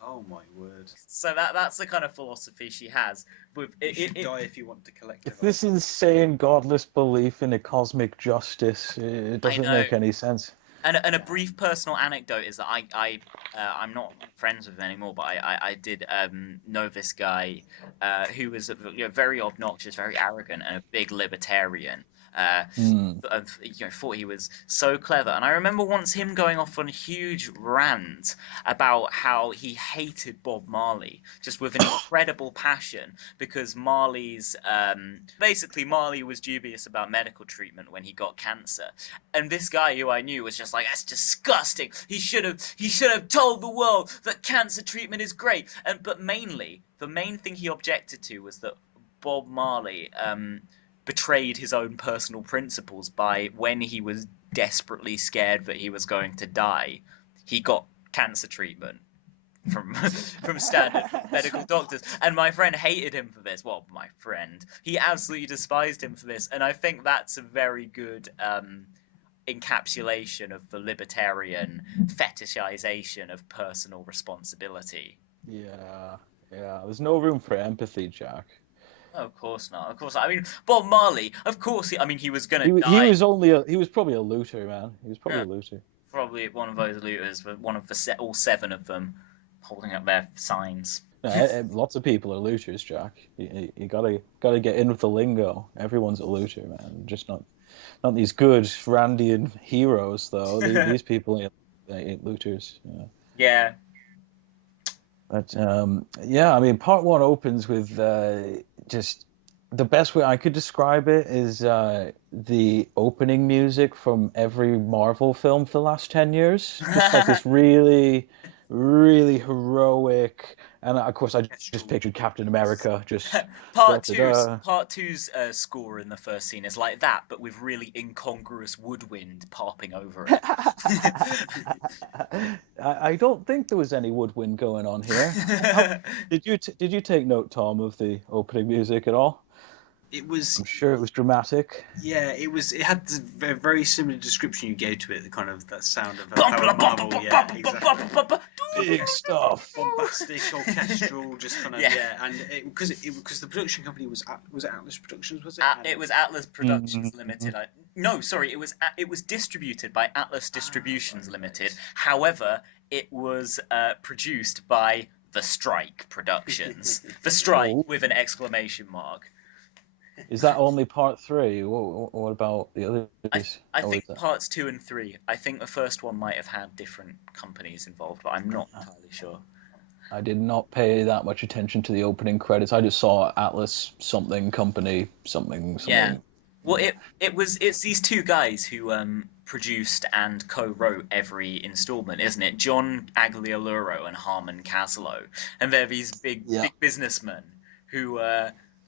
Oh my word! So that's the kind of philosophy she has. With you should die if you want to collect. This insane, godless belief in a cosmic justice, it doesn't make any sense. And a brief personal anecdote is that I'm not friends with him anymore, but I did know this guy who was very obnoxious, very arrogant, and a big libertarian. Thought he was so clever, and I remember once him going off on a huge rant about how he hated Bob Marley just with an incredible passion, because Marley's basically Marley was dubious about medical treatment when he got cancer, and this guy who I knew was just like, "That's disgusting. He should have told the world that cancer treatment is great." But mainly the main thing he objected to was that Bob Marley betrayed his own personal principles by, when he was desperately scared that he was going to die, he got cancer treatment from standard medical doctors. And my friend hated him for this. Well, my friend, he absolutely despised him for this. And I think that's a very good encapsulation of the libertarian fetishization of personal responsibility. Yeah, there's no room for empathy, Jack. No, of course not. Of course not. I mean, Bob Marley, of course, he was going to die. He was probably a looter, man. He was probably a looter. Probably one of those looters, one of all 7 of them holding up their signs. Lots of people are looters, Jack. You gotta get in with the lingo. Everyone's a looter, man. Just not these good Randian heroes, though. These people ain't looters. Yeah. But I mean, part 1 opens with just the best way I could describe it is the opening music from every Marvel film for the last 10 years. Just like this really, really heroic, and of course I just pictured Captain America just Part 2's score in the first scene is like that, but with really incongruous woodwind popping over it. I don't think there was any woodwind going on here. Did you take note, Tom, of the opening music at all? It was. I'm sure it was dramatic. Yeah, it was. It had the very similar description you gave to it. The kind of that sound of Marvel. Yeah, exactly. Big stuff. Bombastic, orchestral, just kind of and because the production company was it Atlas Productions, was it? It was Atlas Productions Limited. No, sorry, it was distributed by Atlas Distributions Limited. However, it was produced by The Strike Productions. The Strike with an exclamation mark. Is that only part 3? What about the others? I think parts 2 and 3. I think the first one might have had different companies involved, but I'm not entirely sure. I did not pay that much attention to the opening credits. I just saw Atlas something company something. Yeah. Well, it's these 2 guys who produced and co-wrote every installment, isn't it? John Aglioluro and Harmon Caslow, and they're these big businessmen who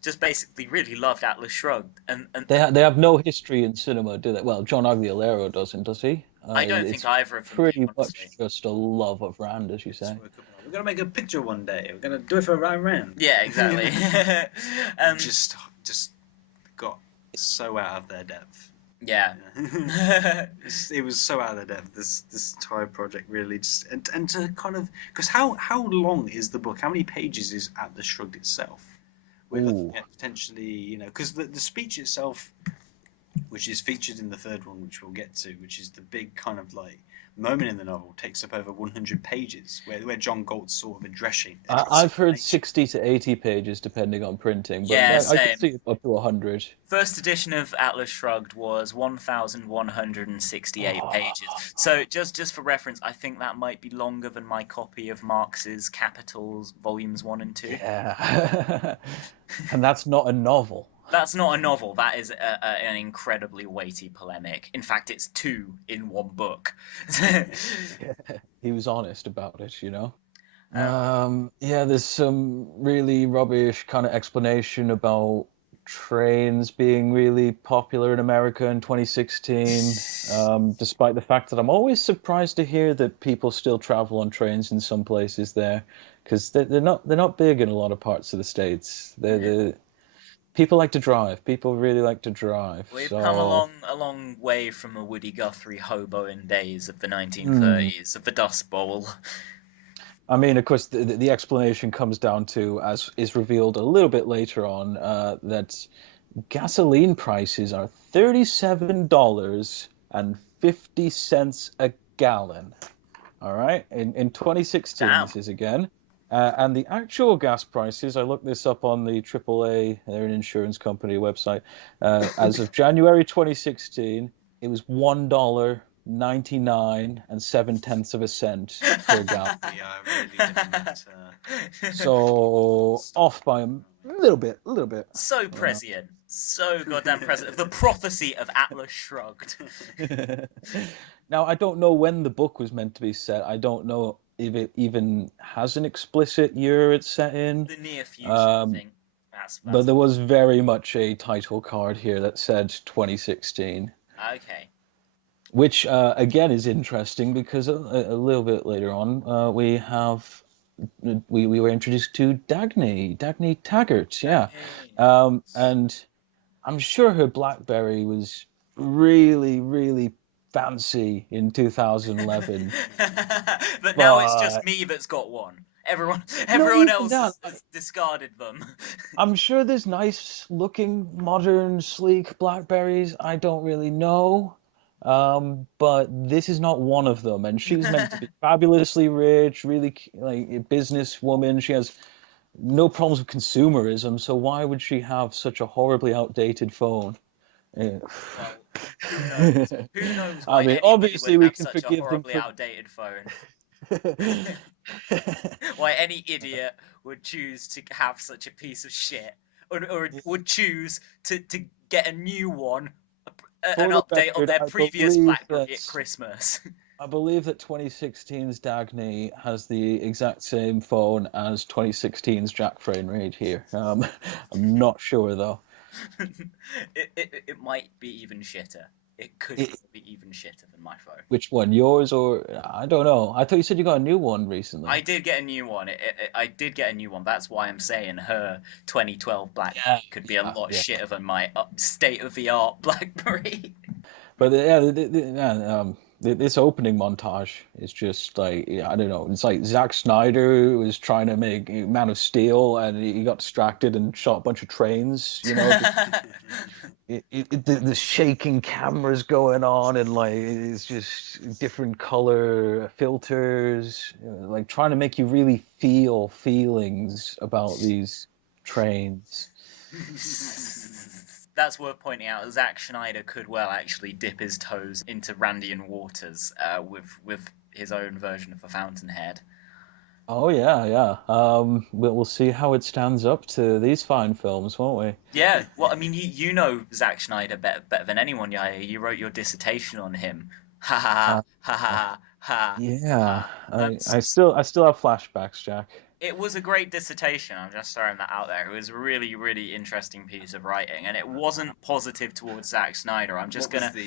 just basically really loved Atlas Shrugged, and they have no history in cinema, do they? Well, John Agliolero doesn't, does he? I don't think either of them. Pretty much just a love of Rand, as you say. We're gonna make a picture one day. We're gonna do it for Rand. Yeah, exactly. Just got so out of their depth. Yeah. It was so out of their depth. This entire project really just and to kind of, because how long is the book? How many pages is Atlas Shrugged itself? we're looking at potentially, because the speech itself, which is featured in the third one, which we'll get to, which is the big kind of like moment in the novel, takes up over 100 pages, where John Galt's sort of addressing. I've heard 60 to 80 pages, depending on printing, but Yeah, I could see up to 100. First edition of Atlas Shrugged was 1,168 pages. So just for reference, I think that might be longer than my copy of Marx's Capitals Volumes 1 and 2. Yeah, and that's not a novel. That's not a novel. That is an incredibly weighty polemic. In fact, it's 2 in one book. He was honest about it, there's some really rubbish kind of explanation about trains being really popular in America in 2016, despite the fact that I'm always surprised to hear that people still travel on trains in some places there, because they're not big in a lot of parts of the States. People like to drive. People really like to drive. We've come a long way from the Woody Guthrie hoboing days of the 1930s, of the Dust Bowl. I mean, of course, the explanation comes down to, as is revealed a little bit later on, that gasoline prices are $37.50 a gallon. All right? In 2016, Damn. This is again. And the actual gas prices, I looked this up on the AAA, they're an insurance company website, as of January 2016, it was $1.99 cents per gallon. Yeah, I really didn't. So off by a little bit. So prescient. So goddamn prescient. The prophecy of Atlas Shrugged. Now, I don't know when the book was meant to be set. I don't know if it even has an explicit year it's set in. The near future, I think. That's but there was very much a title card here that said 2016. Okay. Which, again, is interesting because a little bit later on, we were introduced to Dagny Taggart, yeah. And I'm sure her BlackBerry was really, really fancy in 2011. but now it's just me that's got one. Everyone else has discarded them. I'm sure there's nice looking, modern, sleek BlackBerries. I don't really know. But this is not one of them. And she's meant to be fabulously rich, really like a businesswoman. She has no problems with consumerism. So why would she have such a horribly outdated phone? Yeah. Well, who knows why obviously we can such forgive a horribly them outdated phone. Why any idiot would choose to have such a piece of shit, or would choose to get a new one, an update on their previous BlackBerry at Christmas. I believe that 2016's Dagny has the exact same phone as 2016's Jack Frayne-Reid here. I'm not sure though. It might be even shitter. It could be even shitter than my phone. Which one, yours or I don't know? I thought you said you got a new one recently. I did get a new one. I did get a new one. That's why I'm saying her 2012 BlackBerry could be a lot shitter than my state-of-the-art BlackBerry. But this opening montage is just like, I don't know, it's like Zack Snyder was trying to make Man of Steel and he got distracted and shot a bunch of trains, the shaking cameras going on and like it's just different color filters, like trying to make you really feel feelings about these trains. That's worth pointing out. Zack Snyder could well actually dip his toes into Randian waters with his own version of the Fountainhead. Oh yeah. We'll see how it stands up to these fine films, won't we? Yeah. Well, I mean, you know Zack Snyder better than anyone, Yair. You wrote your dissertation on him. Ha ha. Yeah. I still have flashbacks, Jack. It was a great dissertation. I'm just throwing that out there. It was a really, really interesting piece of writing, and it wasn't positive towards Zack Snyder. I'm just going to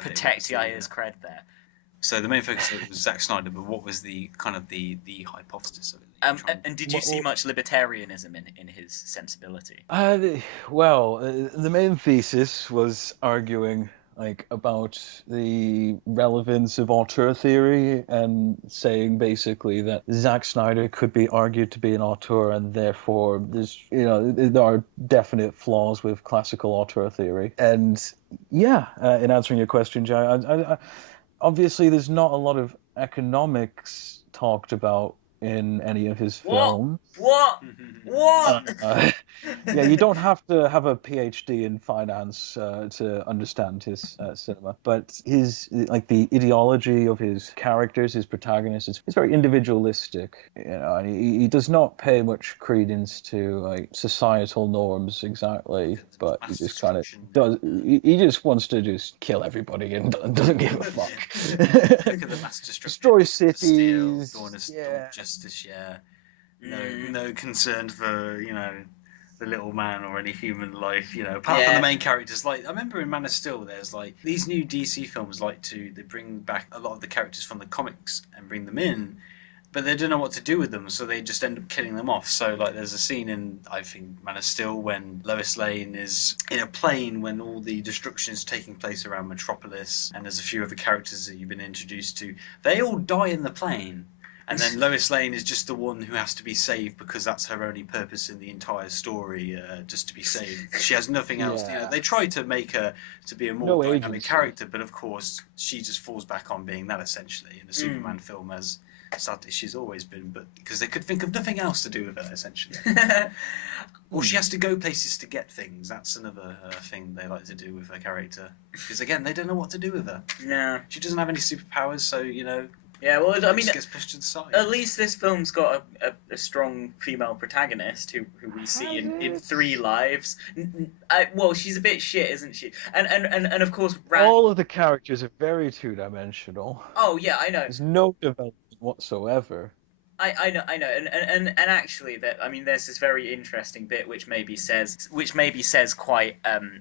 protect Yair's cred there. So the main focus of it was Zack Snyder, but what was the kind of the hypothesis of it? And did you see much libertarianism in his sensibility? Well, the main thesis was arguing like about the relevance of auteur theory and saying basically that Zack Snyder could be argued to be an auteur, and therefore there are definite flaws with classical auteur theory. And yeah, in answering your question, Jay, obviously there's not a lot of economics talked about in any of his films. What? Yeah, you don't have to have a PhD in finance to understand his cinema, but the ideology of his characters, his protagonists, is very individualistic. And he does not pay much credence to like societal norms exactly, but he just kind of does. He just wants to just kill everybody and doesn't give a fuck. Look at the mass destruction. Destroy cities. Justice, yeah. No concern for, the little man or any human life, apart from the main characters. Like, I remember in Man of Steel, there's like these new DC films they bring back a lot of the characters from the comics and bring them in, but they don't know what to do with them, so they just end up killing them off. So like there's a scene in, I think, Man of Steel when Lois Lane is in a plane when all the destruction is taking place around Metropolis, and there's a few other characters that you've been introduced to. They all die in the plane. And then Lois Lane is just the one who has to be saved because that's her only purpose in the entire story, just to be saved. She has nothing else. Yeah. They try to make her to be a more dynamic character, but of course she just falls back on being that essentially in the Superman film, as sadly she's always been, but because they could think of nothing else to do with her essentially. Or she has to go places to get things. That's another thing they like to do with her character, because again they don't know what to do with her. Yeah, she doesn't have any superpowers, so Yeah, well, I mean, gets pushed to the side. At least this film's got a strong female protagonist who we see in 3 lives. Well, she's a bit shit, isn't she? And of course, all of the characters are very two-dimensional. Oh yeah, I know. There's no development whatsoever. I know, and actually, there's this very interesting bit which maybe says quite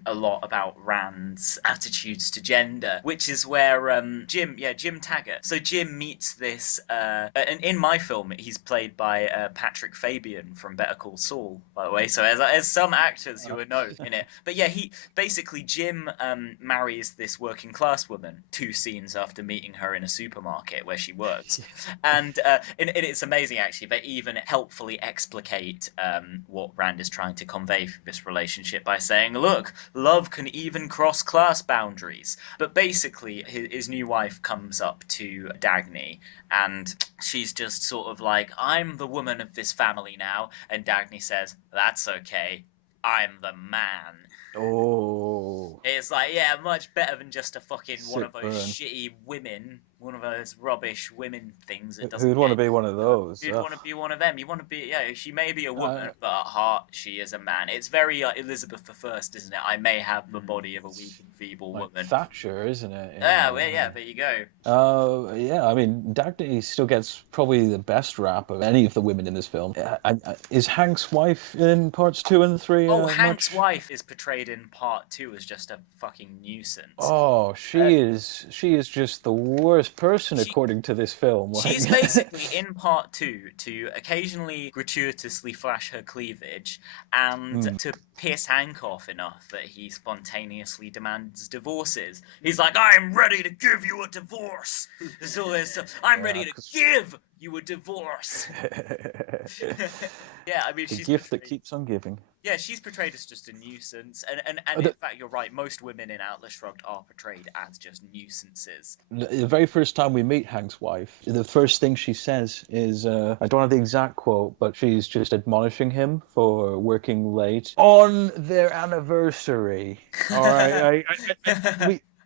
a lot about Rand's attitudes to gender, which is where Jim Taggart. So Jim meets this, and in my film he's played by Patrick Fabian from Better Call Saul, by the way. So as some actors who are known in it, but yeah, Jim marries this working class woman 2 scenes after meeting her in a supermarket where she works, and it's amazing actually. They even helpfully explicate what Rand is trying to convey through this relationship by saying, look, love can even cross class boundaries. But basically his new wife comes up to Dagny and she's just sort of like, I'm the woman of this family now, and Dagny says, that's okay, I'm the man. Oh. It's like, yeah, much better than just a fucking one of those burn. shitty women, one of those rubbish women things that doesn't. Who'd want to be one of those? You'd want to be one of them. You want to be, yeah. She may be a woman, but at heart she is a man. It's very Elizabeth I, isn't it? I may have the body of a weak and feeble woman. Thatcher, isn't it? Yeah, well, yeah. There you go. Yeah. I mean, Dagny still gets probably the best rap of any of the women in this film. Is Hank's wife in parts 2 and 3? Hank's wife is portrayed in part 2 as just a fucking nuisance. Oh, she is just the worst person according to this film. She's basically in part 2 to occasionally gratuitously flash her cleavage and to piss Hank off enough that he spontaneously demands divorces. He's like, I'm ready to give you a divorce. There's all this stuff. I'm ready to give you a divorce. Yeah, I mean, the she's gift that keeps on giving. Yeah, she's portrayed as just a nuisance, and in fact, you're right. Most women in Atlas Shrugged are portrayed as just nuisances. The very first time we meet Hank's wife, the first thing she says is, I don't have the exact quote, but she's just admonishing him for working late on their anniversary. All right,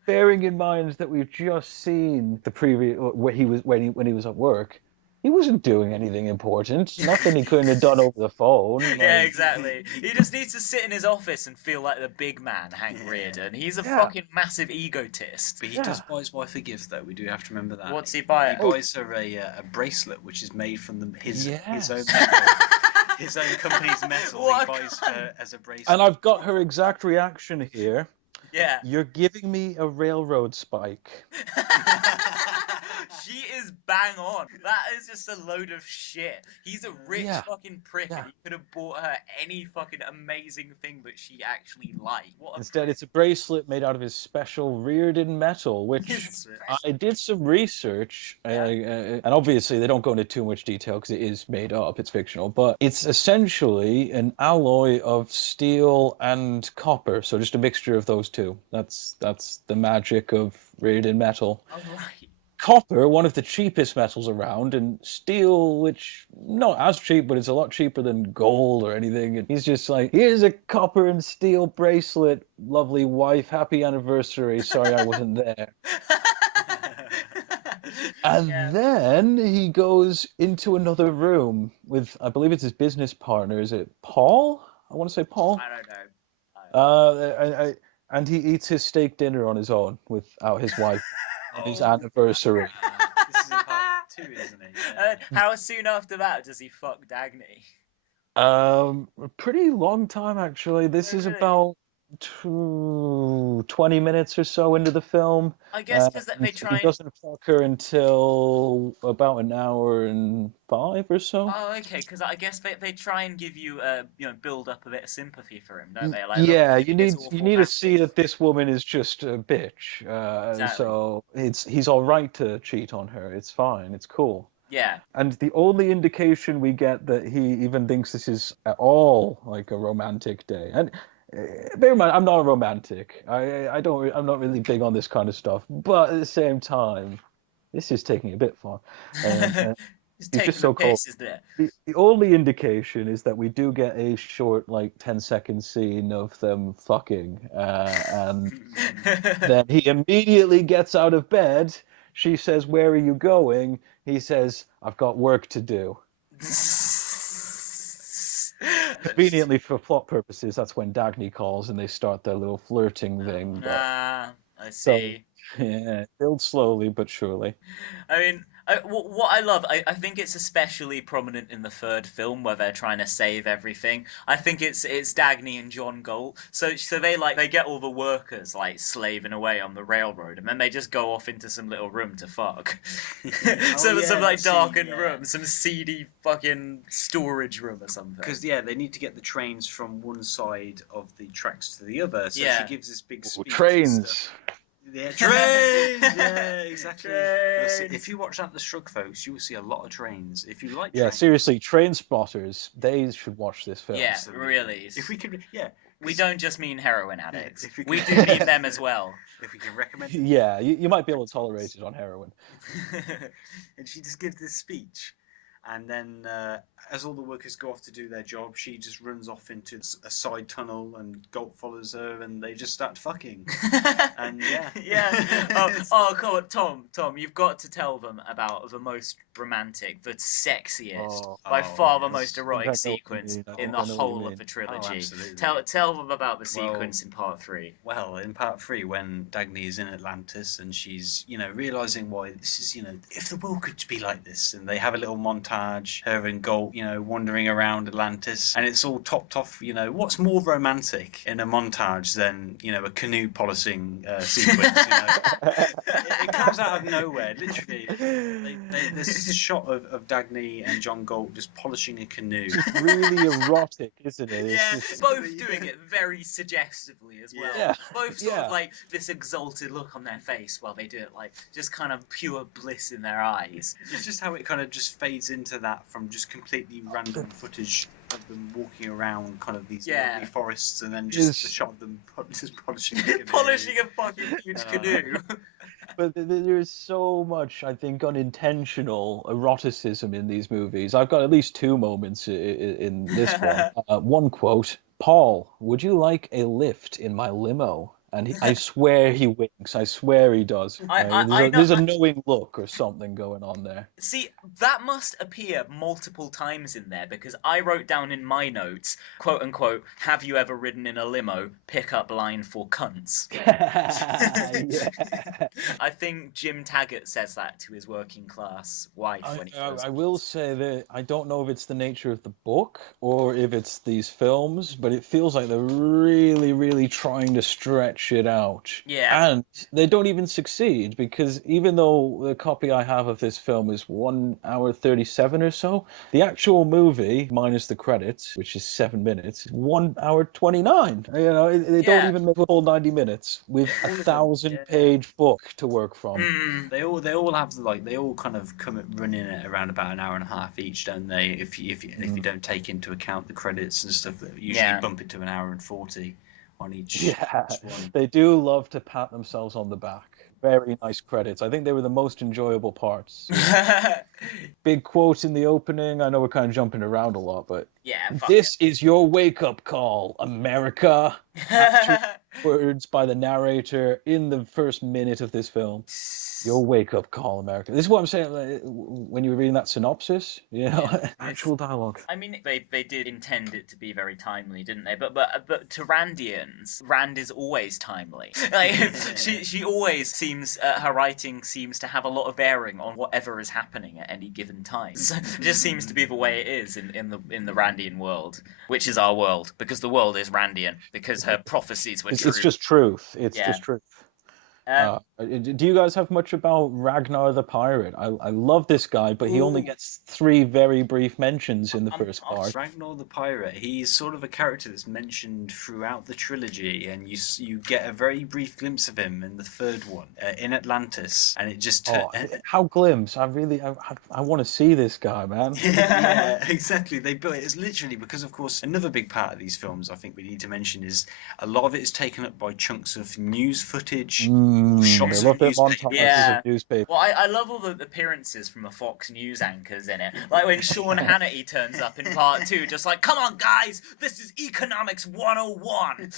bearing in mind that we've just seen the previous where he was when he was at work. He wasn't doing anything important. Nothing he couldn't have done over the phone. Yeah, exactly. He just needs to sit in his office and feel like the big man, Hank Reardon. He's a fucking massive egotist. But he does buy his wife a gift, though. We do have to remember that. What's he buy? He buys her a bracelet, which is made from his own metal. His own company's metal. He buys her as a bracelet. And I've got her exact reaction here. Yeah. You're giving me a railroad spike. She is bang on. That is just a load of shit. He's a rich fucking prick, and he could have bought her any fucking amazing thing that she actually liked. Instead, it's a bracelet made out of his special Reardon metal, which I did some research, and obviously they don't go into too much detail because it is made up, it's fictional, but it's essentially an alloy of steel and copper, so just a mixture of those two. That's the magic of Reardon metal. Oh, right. Copper, one of the cheapest metals around, and steel, which not as cheap, but it's a lot cheaper than gold or anything. And he's just like, here's a copper and steel bracelet, lovely wife, happy anniversary. Sorry I wasn't there. And then he goes into another room with, I believe it's his business partner. Is it Paul? I want to say Paul. I don't know. And he eats his steak dinner on his own without his wife. On his anniversary. This is in part 2, isn't it? Yeah. How soon after that does he fuck Dagny? A pretty long time, actually. This is about 20 minutes or so into the film. I guess because they try. He doesn't fuck her until about an hour and 5 or so. Oh, okay. Because I guess they try and give you build up a bit of sympathy for him, don't they? Like, yeah, you need to see that this woman is just a bitch. Exactly. So he's all right to cheat on her. It's fine. It's cool. Yeah. And the only indication we get that he even thinks this is at all like a romantic day, and bear in mind, I'm not a romantic. I'm not really big on this kind of stuff. But at the same time, this is taking a bit far. It's he's just so cold. The only indication is that we do get a short, like 10-second scene of them fucking, and then he immediately gets out of bed. She says, "Where are you going?" He says, "I've got work to do." Conveniently for plot purposes, that's when Dagny calls and they start their little flirting thing. I see. So, yeah, build slowly but surely. I mean, what I love, I think it's especially prominent in the third film where they're trying to save everything. I think it's Dagny and John Galt. So they get all the workers like slaving away on the railroad, and then they just go off into some little room to fuck. Some like darkened room, some seedy fucking storage room or something. Because they need to get the trains from one side of the tracks to the other. So she gives this big speech. Trains. Yeah, trains! Yeah, exactly. Trains. If you watch that, the Shrugged folks, you will see a lot of trains. If you like trains, seriously, train spotters, they should watch this film. Yeah, really. If we could, we don't just mean heroin addicts. We do mean them as well. If we can recommend it. Yeah, you might be able to tolerate it on heroin. And she just gives this speech. And then, as all the workers go off to do their job, she just runs off into a side tunnel, and Galt follows her, and they just start fucking. And come on, Tom, you've got to tell them about the most romantic, the sexiest, by far the most erotic sequence in the whole of the trilogy. Tell them about the sequence in part 3. Well, in part 3, when Dagny is in Atlantis and she's, realising why this is, if the world could be like this, and they have a little montage, her and Galt, wandering around Atlantis, and it's all topped off. What's more romantic in a montage than a canoe polishing sequence? It comes out of nowhere, literally. There's a shot of Dagny and John Galt just polishing a canoe. It's really erotic, isn't it? It's both doing it very suggestively as well. Yeah. Both sort of like this exalted look on their face while they do it, like just kind of pure bliss in their eyes. It's just how it kind of just fades into that from just completely random footage of them walking around kind of these lovely forests, and then just the shot of them just polishing a canoe. Polishing a fucking huge canoe. But there's so much, I think, unintentional eroticism in these movies. I've got at least 2 moments in this one. One quote, "Paul, would you like a lift in my limo?" And I swear he winks. I swear he does. There's a knowing look or something going on there. See, that must appear multiple times in there, because I wrote down in my notes, quote unquote, "Have you ever ridden in a limo? Pick-up line for cunts." I think Jim Taggart says that to his working class wife when he first I will say that I don't know if it's the nature of the book or if it's these films, but it feels like they're really, really trying to stretch shit out. Yeah. And they don't even succeed, because even though the copy I have of this film is 1 hour 37 or so, the actual movie, minus the credits, which is 7 minutes, 1 hour 29. You know, they don't even make a full 90 minutes with a 1,000-page book to work from. They all have they all kind of come at running at around about an hour and a half each, don't they? If you don't take into account the credits and stuff, that usually bump it to an hour and 40 on each. Yeah, each one. they do love to pat themselves on the back. Very nice credits. I think they were the most enjoyable parts. Big quote in the opening. I know we're kind of jumping around a lot, but this is your wake-up call, America. Actual words by the narrator in the first minute of this film. Your wake-up call, America. This is what I'm saying when you were reading that synopsis. You know, actual dialogue. I mean, they did intend it to be very timely, didn't they? But to Randians, Rand is always timely. Like, she always seems, her writing seems to have a lot of bearing on whatever is happening at any given time. So it just seems to be the way it is in the Randian world, which is our world, because the world is Randian, because her prophecies were true. It's just truth. It's just truth. Do you guys have much about Ragnar the Pirate? I love this guy, but he only gets 3 very brief mentions in the first part. Ragnar the Pirate, he's sort of a character that's mentioned throughout the trilogy, and you get a very brief glimpse of him in the third one, in Atlantis, and it just... how glimpse? I want to see this guy, man. Yeah, exactly. They built it. It's literally because, of course, another big part of these films I think we need to mention is a lot of it is taken up by chunks of news footage. Shots of newspaper. Well, I love all the appearances from the Fox News anchors in it. Like when Sean Hannity turns up in part 2, just like, come on, guys, this is Economics 101.